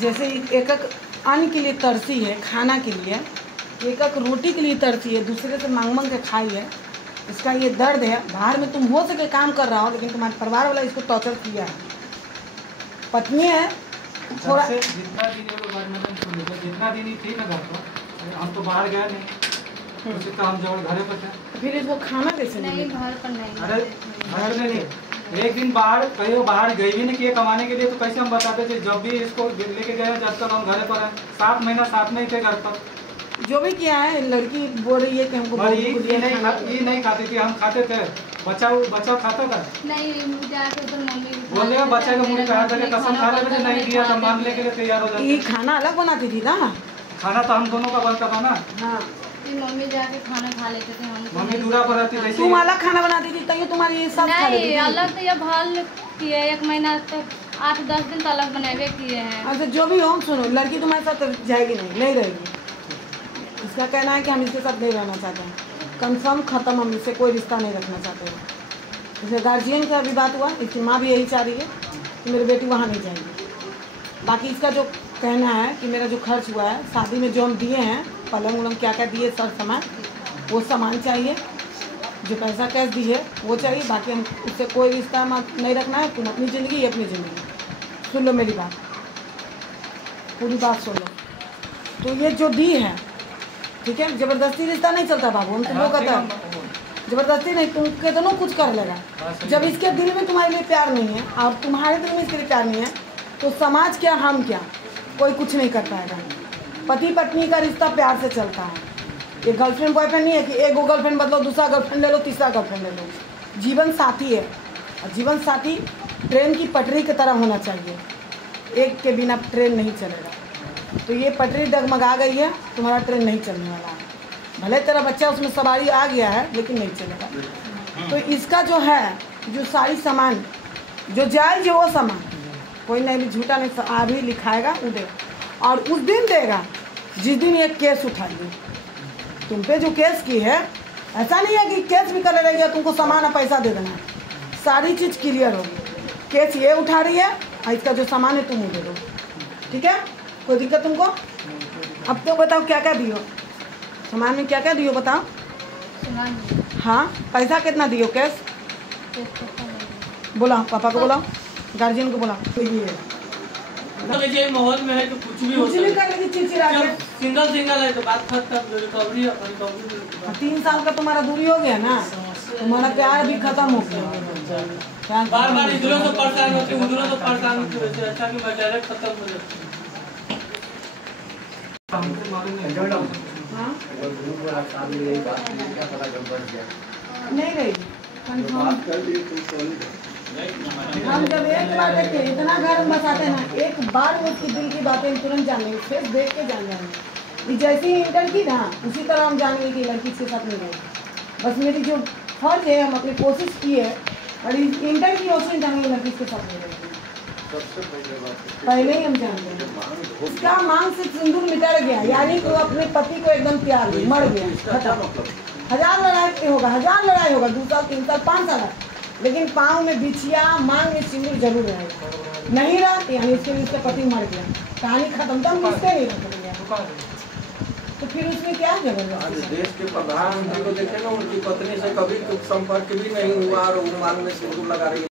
जैसे एक एक अन्न के लिए तरसी है, खाना के लिए, एक एक रोटी के लिए तरसी है, दूसरे से मांग मांग के खाई है। इसका ये दर्द है। बाहर में तुम हो सके काम कर रहा हो, लेकिन तुम्हारे परिवार वाला इसको टॉर्चर किया है। पत्नी है थोड़ा जितना दिन ही थी ना घर पर, हम तो बाहर गए नहीं, उसी तो हम जब घरे पर थे। तो फिर इसको खाना कैसे नहीं घर पर नहीं। अरे घर में नहीं, एक दिन बाहर कहीं बाहर गई भी नहीं किए कमाने के लिए, तो कैसे हम बताते थे। जब भी इसको लेके गए जब तक हम घर पर है, 7 महीना साथ में ही थे घर पर। जो भी किया है, लड़की बोल रही है कि हमको ये नहीं खाती थी, हम खाते थे। बच्चा खाता था नहीं, जाके उधर मम्मी बोल रहे बच्चा का मुंह कहा था कि कसम खा लेते, नहीं दिया तो मानने के लिए तैयार हो जाते। ये खाना अलग बनाती थी ना? खाना तो हम दोनों का बनता था ना। हाँ, मम्मी जाके खाना खा लेते थे हम। मम्मी दूरा पर रहती थी। तुम अलग खाना बनाती थी तभी तुम्हारी ये सब खा लेती थी। अलग तो ये भाल किए 1 महीना तक 8-10 दिन तो अलग बनावे किए हैं। अच्छा जो भी हो, सुनो, लड़की तुम्हारे साथ जाएगी नहीं रहेगी। इसका कहना है कि हम इसके साथ नहीं रहना चाहते हैं, कंफर्म ख़त्म, हम इससे कोई रिश्ता नहीं रखना चाहते हैं। इसमें गार्जियन का भी बात हुआ, इसकी माँ भी यही चाह रही है कि मेरी बेटी वहाँ नहीं जाएगी। बाकी इसका जो कहना है कि मेरा जो खर्च हुआ है शादी में, जो हम दिए हैं, पलंग उलंग क्या क्या दिए, सब सामान, वो सामान चाहिए। जो पैसा कैश दिए वो चाहिए। बाकी हम उससे कोई रिश्ता नहीं रखना है। तुम अपनी ज़िंदगी, ये अपनी ज़िंदगी। सुन लो मेरी बात, पूरी बात सुन लो। तो ये जो दी है, ठीक है, ज़बरदस्ती रिश्ता नहीं चलता बाबू। हम तुमको कहता है ज़बरदस्ती नहीं, तुम कितनों कुछ कर लेगा। जब इसके दिल में तुम्हारे लिए प्यार नहीं है और तुम्हारे दिल में इसके लिए प्यार नहीं है, तो समाज क्या, हम क्या, कोई कुछ नहीं कर पाएगा। पति पत्नी का रिश्ता प्यार से चलता है। ये गर्लफ्रेंड बॉयफ्रेंड नहीं है कि एक गर्लफ्रेंड बदलो, दूसरा गर्लफ्रेंड ले लो, तीसरा गर्लफ्रेंड ले लो। जीवन साथी है, और जीवन साथी ट्रेन की पटरी की तरह होना चाहिए। एक के बिना ट्रेन नहीं चलेगा। तो ये पटरी डगमगा गई है, तुम्हारा ट्रेन नहीं चलने वाला है। भले तेरा बच्चा उसमें सवारी आ गया है, लेकिन नहीं चलेगा। तो इसका जो है, जो सारी सामान जो जायज़ है वो सामान, कोई नहीं भी झूठा नहीं, अभी लिखाएगा वो देगा। और उस दिन देगा जिस दिन ये केस उठाएगी। तुम पे जो केस की है, ऐसा नहीं है कि केस भी कर रहेगी, तुमको सामान और पैसा दे देना है। सारी चीज़ क्लियर होगी। केस ये उठा रही है और इसका जो सामान है तुम दे दो, ठीक है? कोई दिक्कत तुमको? अब तो बताओ क्या क्या दियो सामान में, क्या क्या दियो बताओ। हाँ, पैसा कितना दियो कैश? बोला पापा को, बोला गार्जियन को, बोला। तो ये माहौल में है तो कुछ भी हो कर लेगी, चिड़चिड़ा के। सिंगल है तो बात खत्म, रिकवरी 3 साल का तुम्हारा दूरी हो गया ना, तुम्हारा प्यार भी खत्म हो गया। बार इधरों तो परेशान होती, उधरों तो परेशान होती, अच्छा कि मैं डायरेक्ट खत्म हो जाती। नहीं रहेगी। हम जब एक बार देखते हैं, इतना घर में बसाते हैं ना, एक बार में उसकी दिल की बातें तुरंत जान लेंगे, फेस देख के जान जाएंगे। जैसे ही इंटर की ना, उसी तरह हम जानेंगे कि लड़की के साथ नहीं रहेगी। बस मेरी जो फर्ज है, हम अपनी कोशिश की है, और इंटर की रोशनी जानेंगे लड़की के साथ नहीं रहेगी। पहले ही हम जानते हैं उसका मांग से सिंदूर मिटा गया, यानी कि वो अपने पति को एकदम प्यार में मर गया। 1000 लड़ाई होगा, 1000 लड़ाई होगा, 2 साल 3 साल 5 साल, लेकिन पाँव में बिछिया, मांग में सिंदूर जरूर रहेगा। नहीं रहा यानी उसके लिए उसका पति मर गया, कहानी खत्म। तो हम रिश्ते नहीं रख गया, तो फिर उसमें क्या जबरदस्ती? देश के प्रधानमंत्री को देखे ना, उनकी पत्नी से कभी संपर्क भी नहीं हुआ और उन मांग में सिंदूर लगा रही है।